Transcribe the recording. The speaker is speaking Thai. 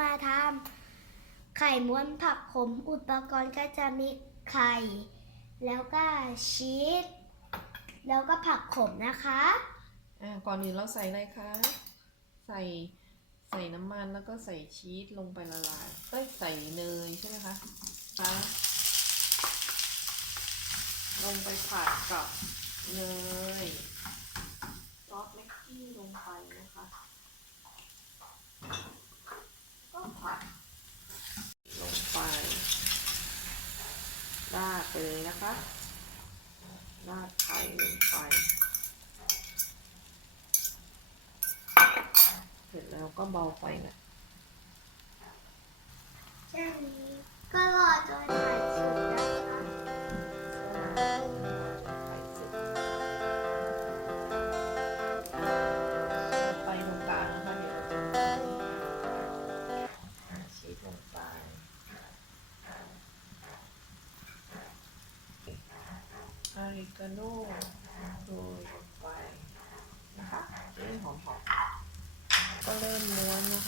มาทำไข่ม้วนผักขมอุปกรณ์ก็จะมีไข่ แล้วก็ชีสแล้วก็ผักขมนะคะอ่าก่อนอื่นเราใส่อะไรคะ ใส่ใส่น้ำมันแล้วก็ใส่ชีสลงไปละลายเอ้ยใส่เนยใช่ไหมคะคะลงไปผัดกับเนยซอสแม็กกี้ลงไปนะคะ ก็ผัดลงไป ลาดไปเลยนะคะลาดไข่ลงไปเสร็จแล้วก็เบาไฟนะแค่นี้ อาริกาโน่โรยลงไปนะคะให้หอมๆก็เริ่มนวดนะคะ